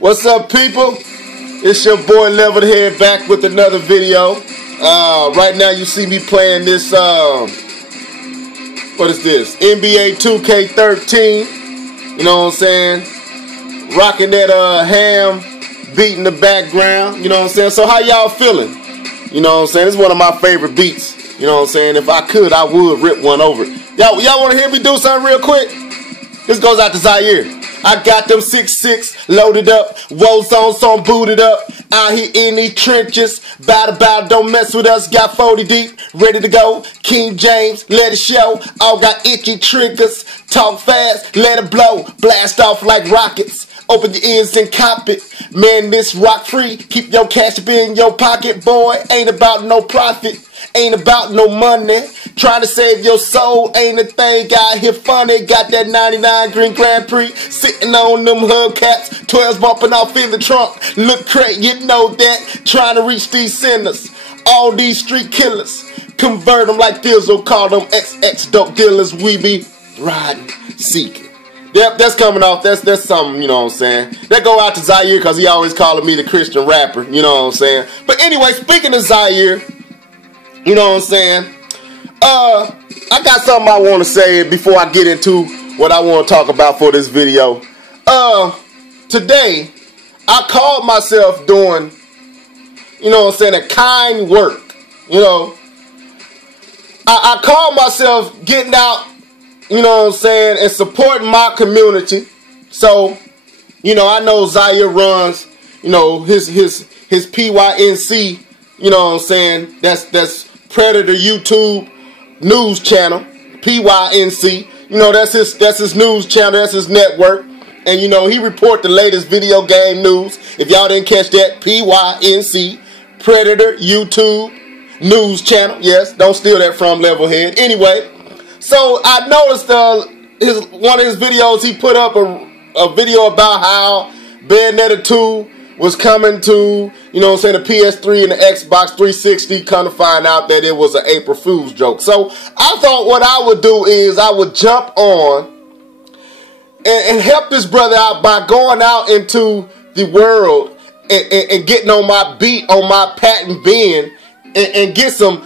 What's up, people? It's your boy Level the Head back with another video. Right now you see me playing this, what is this? NBA 2K13. You know what I'm saying? Rocking that ham beat in the background. You know what I'm saying? So how y'all feeling? You know what I'm saying? It's one of my favorite beats. You know what I'm saying? If I could, I would rip one over. Y'all want to hear me do something real quick? This goes out to Zaire. I got them 6'6" loaded up, woes on booted up, out here in these trenches, bout, don't mess with us, got 40 deep, ready to go, King James, let it show, all got itchy triggers, talk fast, let it blow, blast off like rockets, open your ears and cop it, man this rock free, keep your cash up in your pocket, boy, ain't about no profit. Ain't about no money. Trying to save your soul ain't a thing. Got here funny. Got that 99 Green Grand Prix. Sitting on them hubcaps. 12s bumping off in the trunk. Look crazy, you know that. Trying to reach these sinners. All these street killers. Convert them like Thizzle. Call them XX dope dealers. We be riding, seeking. Yep, that's coming off. That's something, you know what I'm saying. That go out to Zaire because he always calling me the Christian rapper. You know what I'm saying. But anyway, speaking of Zaire, you know what I'm saying? I got something I want to say before I get into what I want to talk about for this video. Today, I called myself doing, you know what I'm saying, a kind work. You know, I called myself getting out, you know what I'm saying, and supporting my community. So, you know, I know Zaire runs, you know, his PYNC, you know what I'm saying, that's Predator YouTube news channel, PYNC. You know, that's his news channel, that's his network. And you know, he report the latest video game news. If y'all didn't catch that, PYNC, Predator YouTube news channel. Yes, don't steal that from Levelhead. Anyway, so I noticed one of his videos, he put up a video about how Bayonetta 2 was coming to, you know what I'm saying, the PS3 and the Xbox 360, come to find out that it was an April Fool's joke. So I thought what I would do is I would jump on and help this brother out by going out into the world and getting on my beat, on my patent bin, and get some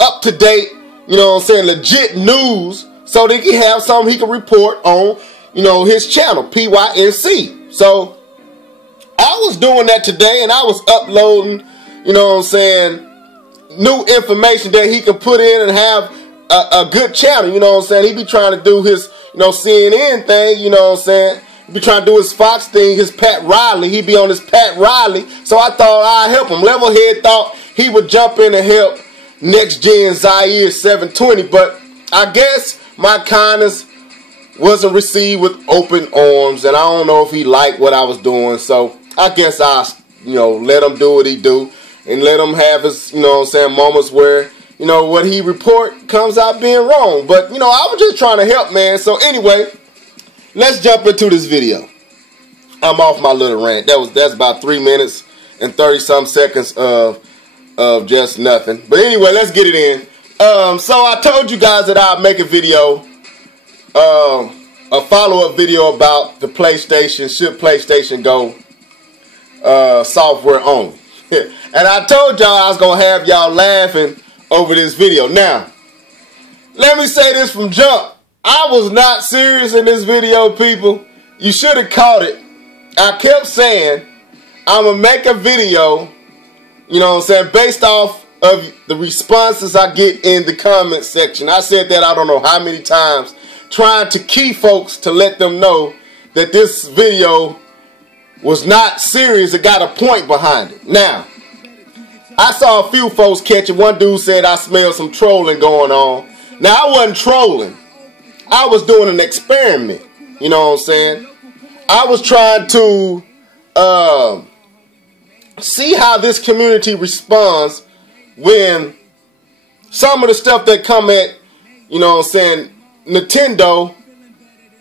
up-to-date, you know what I'm saying, legit news so that he can have something he can report on, you know, his channel, PYNC. So I was doing that today, and I was uploading, you know what I'm saying, new information that he can put in and have a good channel, you know what I'm saying. He be trying to do his, you know, CNN thing, you know what I'm saying. He be trying to do his Fox thing, his Pat Riley. He be on his Pat Riley. So I thought I'd help him. Levelhead thought he would jump in and help Next Gen Zaire 720, but I guess my kindness wasn't received with open arms, and I don't know if he liked what I was doing, so I guess I'll, you know, let him do what he do and let him have his, you know what I'm saying, moments where, you know, what he report comes out being wrong. But, you know, I was just trying to help, man. So anyway, let's jump into this video. I'm off my little rant. That's about 3 minutes and 30-some seconds of just nothing. But anyway, let's get it in. So I told you guys that I'd make a video, a follow-up video about the PlayStation, should PlayStation go software only. And I told y'all I was gonna have y'all laughing over this video. Now, let me say this from jump. I was not serious in this video, people. You should have caught it. I kept saying I'm gonna make a video, you know what I'm saying, based off of the responses I get in the comment section. I said that I don't know how many times, trying to key folks to let them know that this video was not serious. It got a point behind it. Now, I saw a few folks catch it. One dude said I smelled some trolling going on. Now, I wasn't trolling. I was doing an experiment. You know what I'm saying? I was trying to see how this community responds when some of the stuff that come at, you know what I'm saying, Nintendo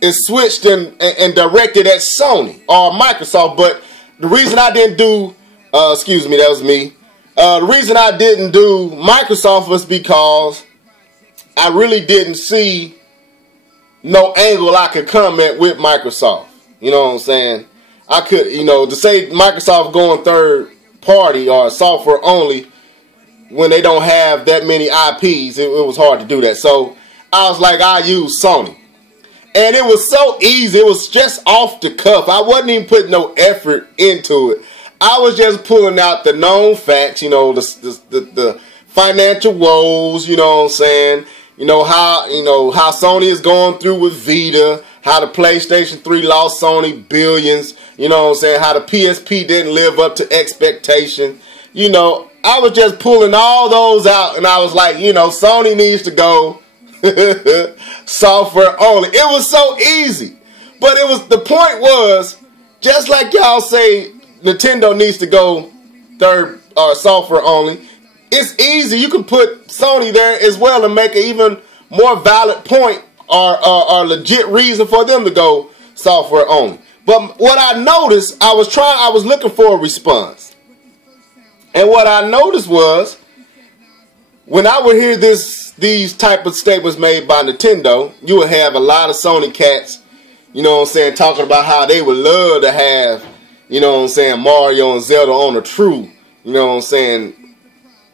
is switched and directed at Sony or Microsoft. But the reason I didn't do, excuse me, that was me. The reason I didn't do Microsoft was because I really didn't see no angle I could come at with Microsoft. You know what I'm saying? I could, you know, to say Microsoft going third party or software only when they don't have that many IPs, it was hard to do that. So I was like, I use Sony. And it was so easy. It was just off the cuff. I wasn't even putting no effort into it. I was just pulling out the known facts, you know, the financial woes, you know what I'm saying? You know how Sony is going through with Vita, how the PlayStation 3 lost Sony billions, you know what I'm saying? How the PSP didn't live up to expectation. You know, I was just pulling all those out, and I was like, you know, Sony needs to go software only. It was so easy. But the point was, just like y'all say Nintendo needs to go third software only, it's easy. You can put Sony there as well and make an even more valid point or legit reason for them to go software only. But what I noticed, I was looking for a response. And what I noticed was, when I would hear these type of statements made by Nintendo, you would have a lot of Sony cats, you know what I'm saying, talking about how they would love to have, you know what I'm saying, Mario and Zelda on a true, you know what I'm saying,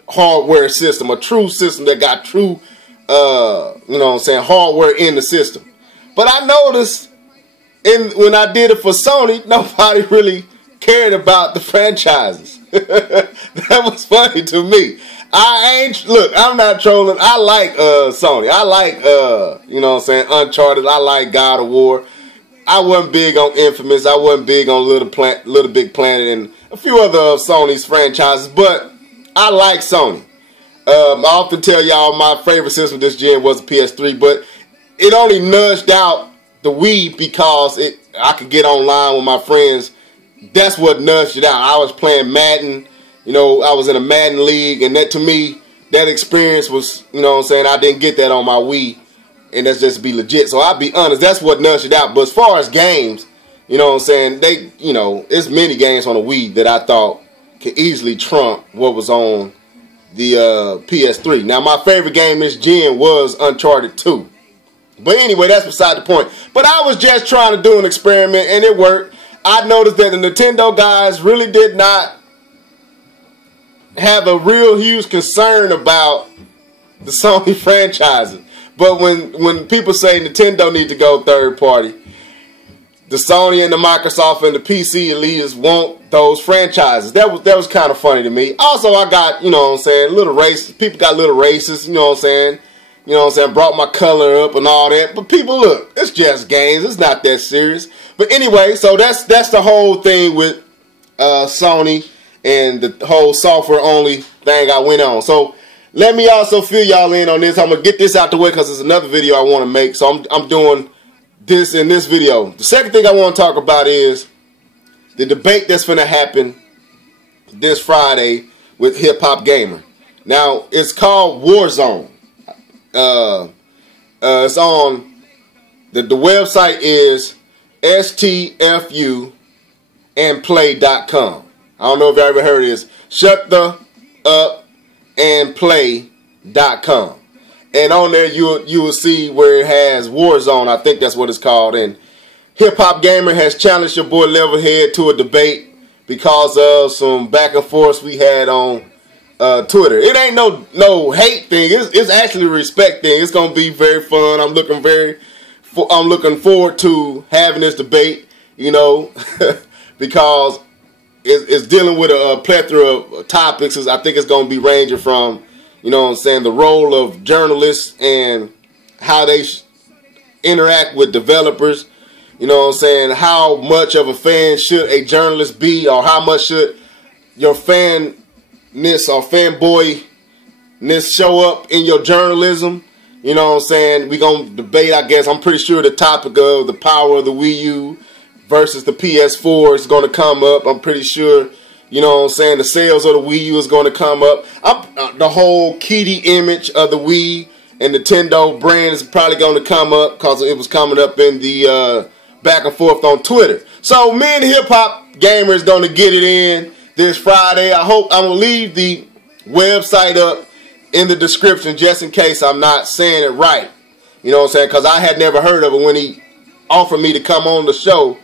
hardware system, a true system that got true, you know what I'm saying, hardware in the system. But I noticed when I did it for Sony, nobody really cared about the franchises. That was funny to me. Look, I'm not trolling. I like Sony. I like you know what I'm saying, Uncharted. I like God of War. I wasn't big on Infamous. I wasn't big on Little Big Planet and a few other of Sony's franchises, but I like Sony. I often tell y'all my favorite system this gen was the PS3, but it only nudged out the Wii because I could get online with my friends. That's what nudged it out. I was playing Madden. You know, I was in a Madden league, and that, to me, that experience was, you know what I'm saying, I didn't get that on my Wii, and that's just to be legit. So I'll be honest, that's what nudged it out. But as far as games, you know what I'm saying, you know, there's many games on the Wii that I thought could easily trump what was on the PS3. Now, my favorite game this gen was Uncharted 2. But anyway, that's beside the point. But I was just trying to do an experiment, and it worked. I noticed that the Nintendo guys really did not have a real huge concern about the Sony franchises. But when people say Nintendo need to go third party, the Sony and the Microsoft and the PC elitists want those franchises. That was kind of funny to me. Also, I got, you know what I'm saying, little racist. People got little racist, you know what I'm saying. You know what I'm saying, brought my color up and all that. But people, look, it's just games. It's not that serious. But anyway, so that's the whole thing with Sony and the whole software only thing I went on. So let me also fill y'all in on this. I'm going to get this out the way because there's another video I want to make. So I'm doing this in this video. The second thing I want to talk about is the debate that's going to happen this Friday with HipHopGamer. Now, it's called Warzone. It's on, the website is stfuandplay.com. I don't know if you ever heard of this. shuttheupandplay.com. And on there you will see where it has Warzone. I think that's what it's called. And HipHopGamer has challenged your boy Levelhead to a debate because of some back and forth we had on Twitter. It ain't no hate thing. It's actually a respect thing. It's gonna be very fun. I'm looking forward to having this debate. You know, because it's dealing with a plethora of topics. I think it's going to be ranging from, you know what I'm saying, the role of journalists and how they interact with developers. You know what I'm saying, how much of a fan should a journalist be, or how much should your fanness or fanboyness show up in your journalism. You know what I'm saying, we're going to debate, I guess. I'm pretty sure the topic of the power of the Wii U versus the PS4 is going to come up. I'm pretty sure, you know what I'm saying, the sales of the Wii U is going to come up. The whole kitty image of the Wii and Nintendo brand is probably going to come up because it was coming up in the back and forth on Twitter. So me and HipHopGamer is going to get it in this Friday. I'm going to leave the website up in the description just in case I'm not saying it right. You know what I'm saying, because I had never heard of it when he offered me to come on the show.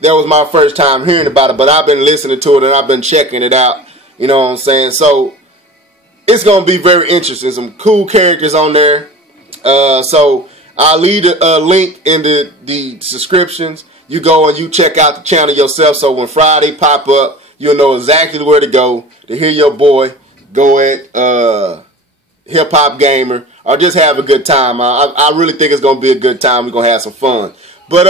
that was my first time hearing about it, but I've been listening to it and I've been checking it out. You know what I'm saying? So it's gonna be very interesting. Some cool characters on there. So I'll leave a link in the descriptions. You go and you check out the channel yourself. So when Friday pop up, you'll know exactly where to go to hear your boy go at HipHopGamer, or just have a good time. I really think it's gonna be a good time. We're gonna have some fun. But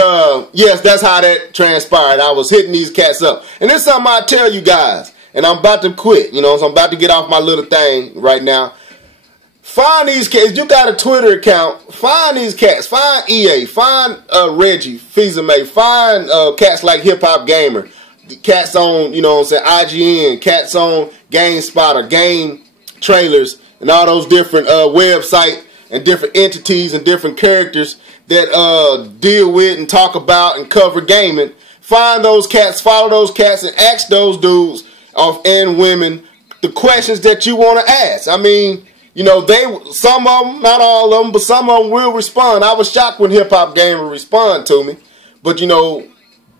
yes, that's how that transpired. I was hitting these cats up, and this is something I tell you guys. And I'm about to quit. You know, so I'm about to get off my little thing right now. Find these cats. You got a Twitter account. Find these cats. Find EA. Find Reggie, Fizame. Find cats like HipHopGamer. Cats on, you know what I'm saying, IGN. Cats on GameSpot or Game Trailers. And all those different websites and different entities and different characters that deal with and talk about and cover gaming. Find those cats. Follow those cats and ask those dudes and women the questions that you want to ask. I mean, you know, some of them, not all of them, but some of them will respond. I was shocked when HipHopGamer responded to me. But, you know,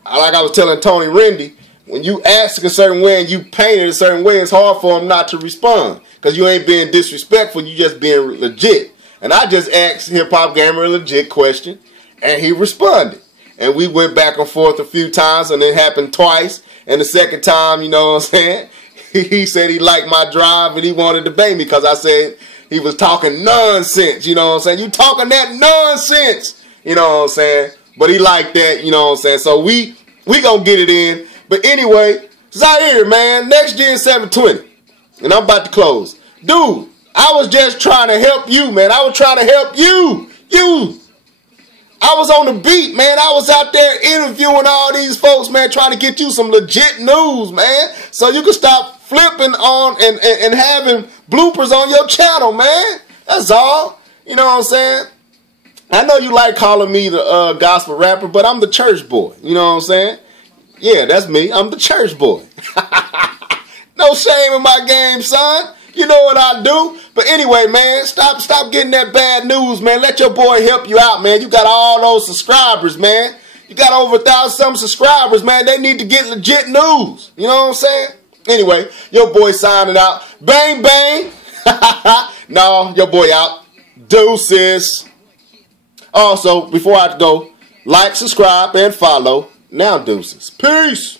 like I was telling Tony Rendy, when you ask a certain way and you paint it a certain way, it's hard for them not to respond. Because you ain't being disrespectful, you just being legit. And I just asked HipHopGamer a legit question, and he responded. And we went back and forth a few times, and it happened twice. And the second time, you know what I'm saying, he said he liked my drive and he wanted to debate me because I said he was talking nonsense, you know what I'm saying? You talking that nonsense, you know what I'm saying? But he liked that, you know what I'm saying? So we gonna get it in. But anyway, Zaire, man, next gen 720. And I'm about to close. Dude, I was just trying to help you, man. I was trying to help you. I was on the beat, man. I was out there interviewing all these folks, man, trying to get you some legit news, man. So you can stop flipping on and having bloopers on your channel, man. That's all. You know what I'm saying? I know you like calling me the gospel rapper, but I'm the church boy. You know what I'm saying? Yeah, that's me. I'm the church boy. No shame in my game, son. You know what I do. But anyway, man, stop getting that bad news, man. Let your boy help you out, man. You got all those subscribers, man. You got over 1,000 subscribers, man. They need to get legit news. You know what I'm saying? Anyway, your boy signing out. Bang, bang. No, your boy out. Deuces. Also, before I go, like, subscribe, and follow. Now, deuces. Peace.